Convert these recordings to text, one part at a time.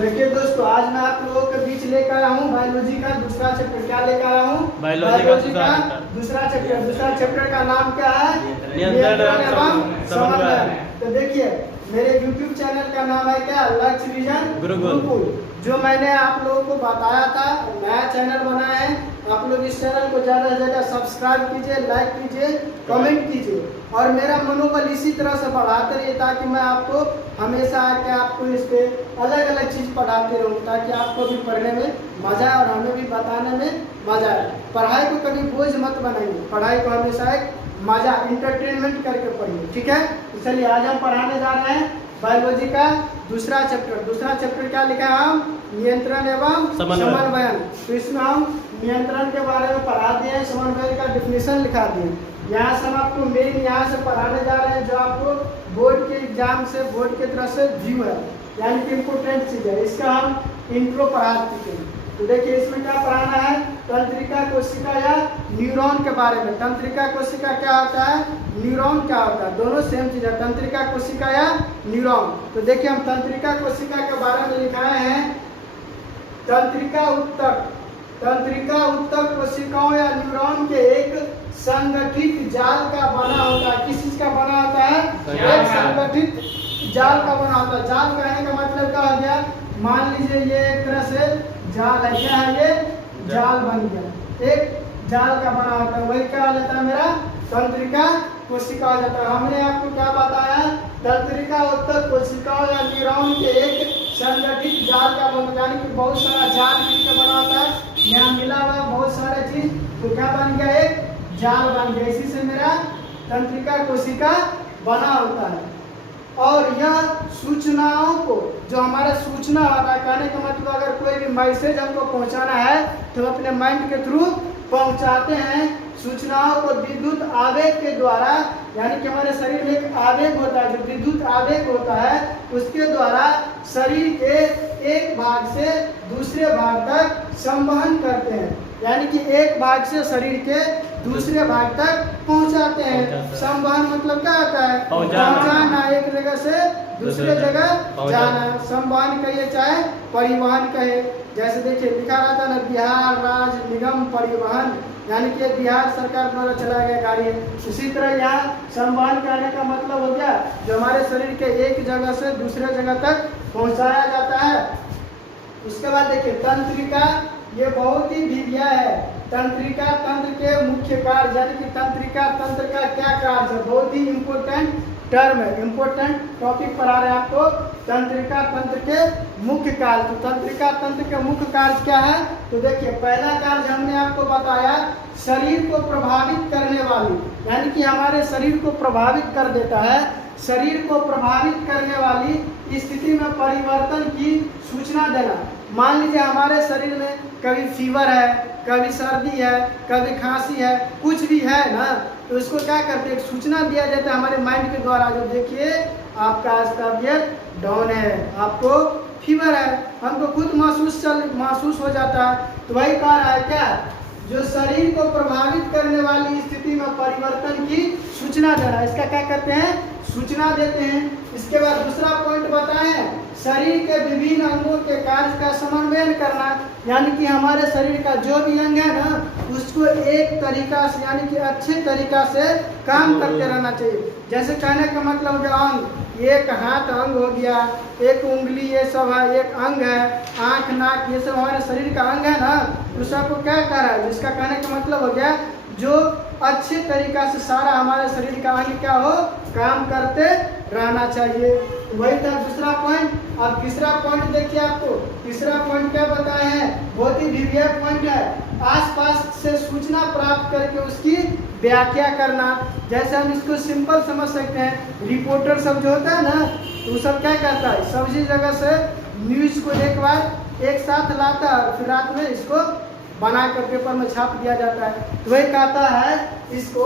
देखिए दोस्तों, आज मैं आप लोगों के बीच लेकर आया हूँ बायोलॉजी का दूसरा चैप्टर। क्या लेकर आया हूँ? बायोलॉजी का दूसरा चैप्टर। दूसरा चैप्टर का नाम क्या है? नियंत्रण एवं समन्वय। तो देखिए, मेरे YouTube चैनल का नाम है क्या? लक्ष्य विजन गुरुकुल। जो मैंने आप लोगों को बताया था, नया चैनल बनाया है। आप लोग इस चैनल को ज़्यादा से ज़्यादा सब्सक्राइब कीजिए, लाइक कीजिए, कमेंट कीजिए और मेरा मनोबल इसी तरह से बढ़ाते रहिए ताकि मैं आपको हमेशा आके आपको इस पे अलग अलग चीज़ पढ़ाते रहूँ, ताकि आपको भी पढ़ने में मज़ा आए और हमें भी बताने में मज़ा आए। पढ़ाई को कभी बोझ मत बनाइए, पढ़ाई को हमेशा एक मज़ा, इंटरटेनमेंट करके पढ़िए, ठीक है। तो चलिए, आज हम पढ़ाने जा रहे हैं बायोलॉजी का दूसरा चैप्टर। दूसरा चैप्टर क्या लिखा है? हम नियंत्रण एवं समन्वय। तो इसमें हम नियंत्रण के बारे में पढ़ा दिए, समन्वय का डिफिनेशन लिखा दिए। यहाँ से हम आपको मेन यहाँ से पढ़ाने जा रहे हैं जो आपको बोर्ड के एग्जाम से, बोर्ड की तरफ से व्यू है, यानी कि इम्पोर्टेंट चीज़ है। इसका हम इंट्रो पढ़ा चुके हैं। तो देखिए, इसमें क्या पढ़ाना है? तंत्रिका कोशिका या न्यूरॉन के बारे में। तंत्रिका कोशिका क्या होता है, न्यूरॉन क्या होता है, दोनों सेम चीज़ है, तंत्रिका कोशिका या न्यूरॉन। तो देखिए, हम तंत्रिका कोशिका के बारे में लिखाए हैं तंत्रिका उत्तक। तंत्रिका उत्तक कोशिकाओं या न्यूरॉन के एक संगठित जाल का बना होता है। किस चीज का बना होता है? एक संगठित जाल का बना होता है। जाल कहने का मतलब क्या हो गया? मान लीजिए ये एक तरह से जाल है, क्या है ये? जाल बन गया, एक जाल का बना होता है, वही क्या हो जाता है मेरा? तंत्रिका कोशिका हो जाता है। हमने आपको क्या बताया? तंत्रिका उत्तक कोशिकाओं या न्यूरॉन के एक संगठित जाल का बना, यानी कि बहुत सारा जाल मिलकर बना होता है। यहाँ मिला हुआ बहुत सारे चीज, तो क्या बन गया? एक जाल बन गया। इसी से मेरा तंत्रिका कोशिका बना होता है। और यह सूचनाओं को, जो हमारा सूचना होता है, कहने का मतलब अगर कोई भी मैसेज हमको पहुंचाना है तो अपने माइंड के थ्रू पहुंचाते हैं। सूचनाओं को विद्युत आवेग के द्वारा, यानी कि हमारे शरीर में एक आवेग होता है, जो विद्युत आवेग होता है, उसके द्वारा शरीर के एक भाग से दूसरे भाग तक संवहन करते हैं, यानी कि एक भाग से शरीर के दूसरे भाग तक पहुंचाते हैं। संवहन मतलब क्या होता है? पहुंचाना, एक जगह से दूसरे जगह जाना। संवहन कहिए चाहे परिवहन कहे। जैसे देखिए, लिखा रहता है ना, बिहार राज्य निगम परिवहन, यानी कि बिहार सरकार द्वारा चलाया गया गाड़ी है। इसी तरह यहाँ संवहन कहने का मतलब हो गया जो हमारे शरीर के एक जगह से दूसरे जगह तक पहुंचाया जाता है। उसके बाद देखिए, तंत्रिका, ये बहुत ही विधिया है। तंत्रिका तंत्र के मुख्य कार्य, यानी कि तंत्रिका तंत्र का क्या कार्य है, बहुत ही इंपॉर्टेंट टर्म है, इंपॉर्टेंट टॉपिक पढ़ा रहे हैं आपको। तंत्रिका तंत्र के मुख्य कार्य। तो तंत्रिका तंत्र के मुख्य कार्य क्या है? तो देखिए, पहला कार्य हमने आपको बताया, शरीर को प्रभावित करने वाली, यानी कि हमारे शरीर को प्रभावित कर देता है। शरीर को प्रभावित करने वाली स्थिति में परिवर्तन की सूचना देना। मान लीजिए हमारे शरीर में कभी फीवर है, कभी सर्दी है, कभी खांसी है, कुछ भी है ना, तो उसको क्या करते हैं? एक सूचना दिया जाता है हमारे माइंड के द्वारा, जो देखिए आपका तबियत डाउन है, आपको फीवर है, हमको खुद महसूस हो जाता है। तो वही कह रहा है क्या? जो शरीर को प्रभावित करने वाली स्थिति में परिवर्तन की सूचना देना, इसका क्या कहते हैं? सूचना देते हैं। इसके बाद दूसरा पॉइंट बताएं, शरीर के विभिन्न अंगों के कार्य का समन्वय करना, यानी कि हमारे शरीर का जो भी अंग है ना, उसको एक तरीका से, यानी कि अच्छे तरीका से काम करते रहना चाहिए। जैसे कहने का मतलब जो अंग, एक हाथ अंग हो गया, एक उंगली, ये सब है, एक अंग है, आँख नाक, ये सब हमारे शरीर का अंग है ना, तो सबको क्या कह रहा है? जिसका कहने का मतलब हो गया जो अच्छे तरीका से सारा हमारे शरीर का अंग क्या हो, काम करते रहना चाहिए। वही था दूसरा पॉइंट। अब तीसरा पॉइंट देखिए, आपको तीसरा पॉइंट क्या बताए हैं? बहुत ही विविध पॉइंट है। आसपास से सूचना प्राप्त करके उसकी व्याख्या करना। जैसे हम इसको सिंपल समझ सकते हैं, रिपोर्टर सब जो होता है ना, तो सब क्या करता है? सभी जगह से न्यूज को एक बार एक साथ लाता है और फिर रात में इसको बनाकर पेपर में छाप दिया जाता है। तो वही कहता है, इसको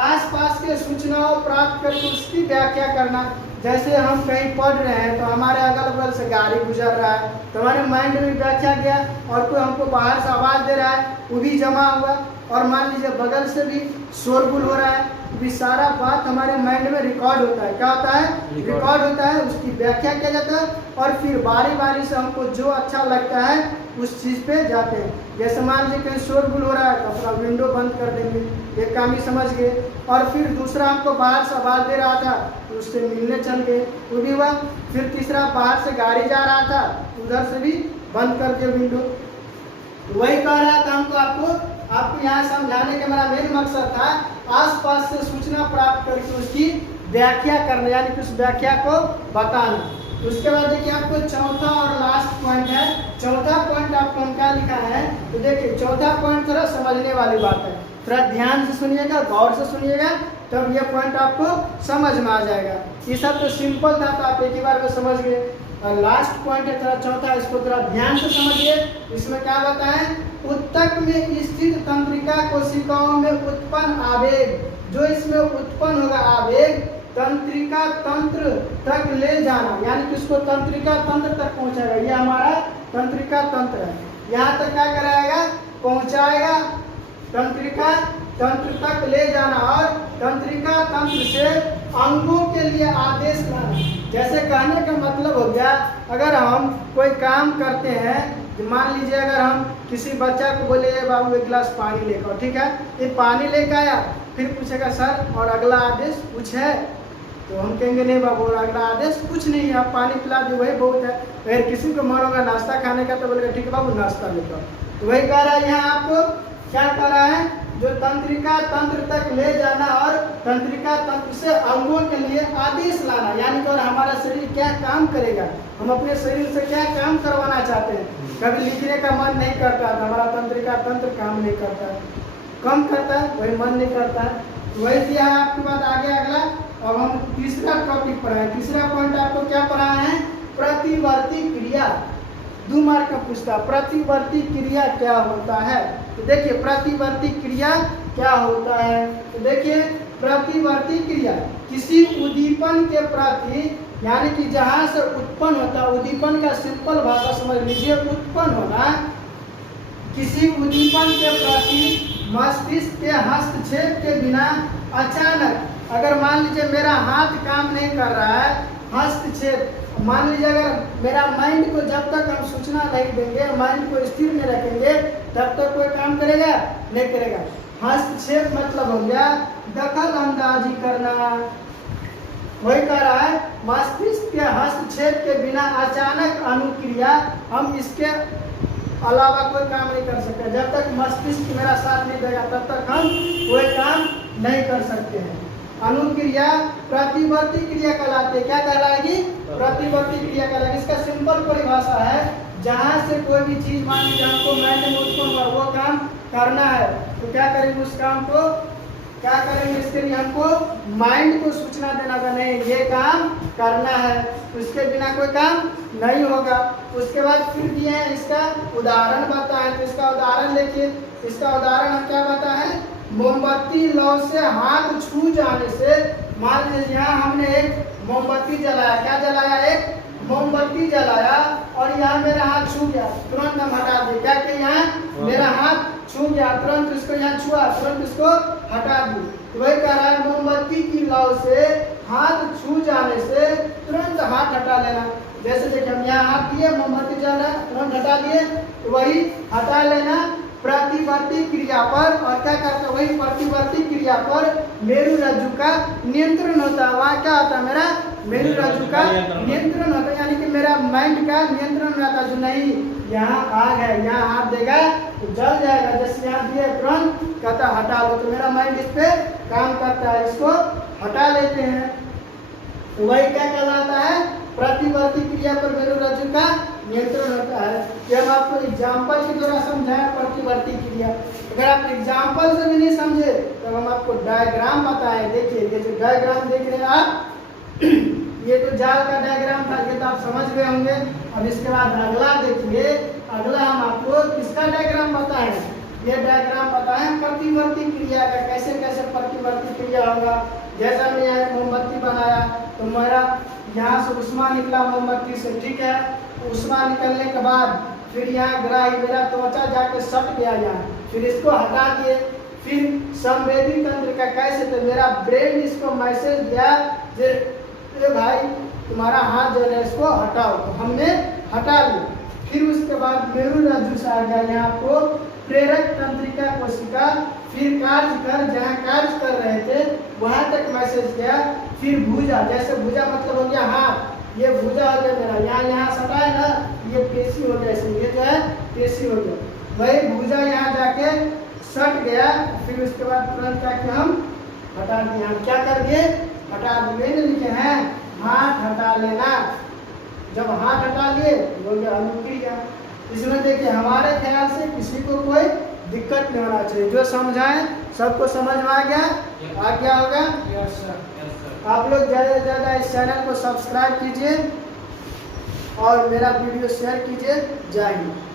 आसपास के सूचनाओं प्राप्त करके उसकी व्याख्या करना। जैसे हम कहीं पढ़ रहे हैं तो हमारे अगल बगल से गाड़ी गुजर रहा है, तो हमारे माइंड में व्याख्या गया, और कोई हमको बाहर से आवाज़ दे रहा है, वो भी जमा हुआ, और मान लीजिए बगल से भी शोरगुल हो रहा है, भी सारा बात हमारे माइंड में रिकॉर्ड होता है। क्या होता है? रिकॉर्ड होता है, उसकी व्याख्या किया जाता है और फिर बारी बारी से हमको जो अच्छा लगता है उस चीज़ पे जाते हैं। जैसे मान लीजिए कहीं शोरगुल हो रहा है तो अपना विंडो बंद कर देंगे, एक काम ही समझ गए। और फिर दूसरा हमको बाहर से आवाज़ दे रहा था तो उससे मिलने चल गए, वो भी हुआ। फिर तीसरा बाहर से गाड़ी जा रहा था, उधर से भी बंद कर दिया विंडो। वही कह रहा था हमको आपको यहाँ समझाने का मेरा मेन मकसद था आसपास से सूचना प्राप्त करके उसकी व्याख्या करना, यानी कि उस व्याख्या को बताना। उसके बाद देखिए आपको चौथा और लास्ट पॉइंट है। चौथा पॉइंट आपको हम क्या लिखा है तो देखिए चौथा पॉइंट थोड़ा समझने वाली बात है, थोड़ा ध्यान से सुनिएगा, गौर से सुनिएगा, तब ये पॉइंट आपको समझ में आ जाएगा। ये सब तो सिंपल था तो आप एक ही बार में समझ गए। और लास्ट पॉइंट है थोड़ा चौथा, इसको थोड़ा ध्यान से समझिए। इसमें क्या बताएं? उत्तक में स्थित तंत्रिका कोशिकाओं में उत्पन्न आवेग, जो इसमें उत्पन्न होगा आवेग तंत्रिका तंत्र तक ले जाना, यानी कि उसको तंत्रिका तंत्र तक पहुंचाएगा। ये हमारा तंत्रिका तंत्र है, यहाँ तक क्या कराएगा? पहुंचाएगा। तंत्रिका तंत्र तक ले जाना और तंत्रिका तंत्र से अंगों के लिए आदेश लाना। जैसे कहने का मतलब हो गया, अगर हम कोई काम करते हैं, मान लीजिए अगर हम किसी बच्चा को बोले बाबू एक गिलास पानी लेकर आओ, ठीक है, ये पानी लेकर आया, फिर पूछेगा सर और अगला आदेश कुछ है? तो हम कहेंगे नहीं बाबू और अगला आदेश कुछ नहीं है, आप पानी पिला दो वही बहुत है। अगर किसी को मन होगा नाश्ता खाने का तो बोलेगा ठीक है बाबू नाश्ता लेकर आओ। तो वही कह रहा है यहाँ आपको, क्या कर रहा है? जो तंत्रिका तंत्र तक ले जाना और तंत्रिका तंत्र से अंगों के लिए आदेश लाना, यानी कि और हमारा शरीर क्या काम करेगा, हम अपने शरीर से क्या काम करवाना चाहते हैं। कभी लिखने का मन नहीं करता तो हमारा तंत्रिका तंत्र काम नहीं करता है, कम करता है, वही मन नहीं करता है। वही दिया है आपके बाद आगे अगला। अब हम तीसरा टॉपिक पढ़ाए। तीसरा पॉइंट आपको क्या पढ़ाए हैं? प्रतिवर्ती क्रिया। 2 मार्क का पूछता, प्रतिवर्ती क्रिया क्या होता है? तो देखिए प्रतिवर्ती क्रिया क्या होता है, तो देखिए प्रतिवर्ती क्रिया किसी उद्दीपन के प्रति, यानी कि जहाँ से उत्पन्न होता है, उद्दीपन का सिंपल भाषा समझ लीजिए, उत्पन्न होना, किसी उद्दीपन के प्रति मस्तिष्क के हस्तक्षेप के बिना अचानक, अगर मान लीजिए मेरा हाथ काम नहीं कर रहा है, हस्तक्षेप, मान लीजिए अगर मेरा माइंड को जब तक हम सूचना नहीं देंगे, माइंड को स्थिर में रखेंगे, तब तक कोई काम करेगा नहीं करेगा। हस्तक्षेप मतलब हो गया दखल अंदाजी करना। वही कह रहा है मस्तिष्क के हस्तक्षेप के बिना अचानक अनुक्रिया, हम इसके अलावा कोई काम नहीं कर सकते। जब तक मस्तिष्क मेरा साथ नहीं देगा तब तक हम कोई काम नहीं कर सकते हैं। अनुक्रिया प्रतिवर्ती क्रिया कहलाती है। क्या कहलाएगी? प्रतिवर्ती क्रिया कहलाएगी। इसका सिंपल परिभाषा है, जहाँ से कोई भी चीज मान लीजिए हमको माइंड में उत्पन्न हुआ, वो काम करना है तो क्या करेंगे? उस काम को क्या करेंगे? इसके लिए हमको माइंड को सूचना देना होगा, नहीं ये काम करना है, उसके बिना कोई काम नहीं होगा। उसके बाद फिर दिए हैं इसका उदाहरण बताएं, तो इसका उदाहरण देखिए। इसका उदाहरण हम क्या बताएं? मोमबत्ती लौ से हाथ छू जाने से, मान लीजिए यहाँ हमने एक मोमबत्ती जलाया, क्या जलाया? एक मोमबत्ती जलाया और यहाँ मेरा हाथ छू गया, तुरंत हम हटा दिए। क्या कि यहाँ मेरा हाथ छू गया, तुरंत इसको यहाँ छुआ, तुरंत इसको हटा दी। तो वही कह रहा है मोमबत्ती की लौ से हाथ छू जाने से तुरंत हाथ हटा लेना। जैसे देखिए हम यहाँ हाथ दिए, मोमबत्ती जल रहा है, तुरंत हटा दिए, तो वही हटा लेना प्रतिवर्ती क्रिया पर। और क्या करता है? वही प्रतिवर्ती क्रिया पर मेरु रज्जु का नियंत्रण होता है। वहाँ क्या होता है? मेरा मेरु रज्जु का नियंत्रण होता है, यानी कि मेरा माइंड का नियंत्रण रहता है। जो नहीं यहाँ आग है, यहाँ हाथ देगा तो जल जाएगा, जैसे यहाँ दिए तुरंत कहता हटा लो, तो मेरा माइंड इस पे काम करता है, इसको हटा लेते हैं। तो वही क्या कहलाता है? प्रतिवर्ती क्रिया पर मेरु रज्जु का नियंत्रण होता है। कि हम आपको एग्जाम्पल के द्वारा समझाएं प्रतिवर्ती क्रिया। अगर आप एग्जाम्पल से भी नहीं समझे तो हम आपको डायग्राम बताएं। देखिए ये जो डायग्राम देख रहे हैं आप, ये तो जाल का डायग्राम था, ये तो आप समझ गए होंगे। अब इसके बाद अगला देखिए, अगला हम आपको किसका डायग्राम बताएं? ये डायग्राम बताएं प्रतिवर्ती क्रिया का, कैसे कैसे प्रतिवर्ती क्रिया होगा। जैसा मैं यहाँ मोमबत्ती बनाया तो मेरा यहाँ से उष्मा निकला मोमबत्ती से, ठीक है, उष्मा निकलने के बाद फिर यहाँ ग्राही मेरा त्वचा जाके सट गया यहाँ, फिर इसको हटा दिए, फिर संवेदी तंत्रिका कैसे, तो मेरा ब्रेन इसको मैसेज दिया जे भाई तुम्हारा हाथ जो है इसको हटाओ, तो हमने हटा लिया। फिर उसके बाद मेरुरज्जु से आ गया यहाँ को प्रेरक तंत्रिका कोशिका, फिर कार्य कर, जहाँ कार्य कर रहे थे वहां तक मैसेज गया। फिर भुजा, जैसे भुजा मतलब हो गया हाथ, ये भुजा हो गया मेरा, यहाँ सटा है ना, ये पेशी हो गया, इसमें ये जो है पेशी हो गया, वही भुजा यहाँ जाके सट गया। फिर उसके बाद तुरंत जाके हम हटा दिए। हम क्या कर दिए, हटा दिए, लिखे हैं हाथ हटा लेना। जब हाथ हटा लिए हो गया अनुक्रिया। इसमें देखिए हमारे ख्याल से किसी को कोई दिक्कत नहीं होना चाहिए, जो समझाएं सबको समझ में आ गया होगा। Yes sir. आप लोग ज़्यादा से ज़्यादा इस चैनल को सब्सक्राइब कीजिए और मेरा वीडियो शेयर कीजिए। जय हिंद।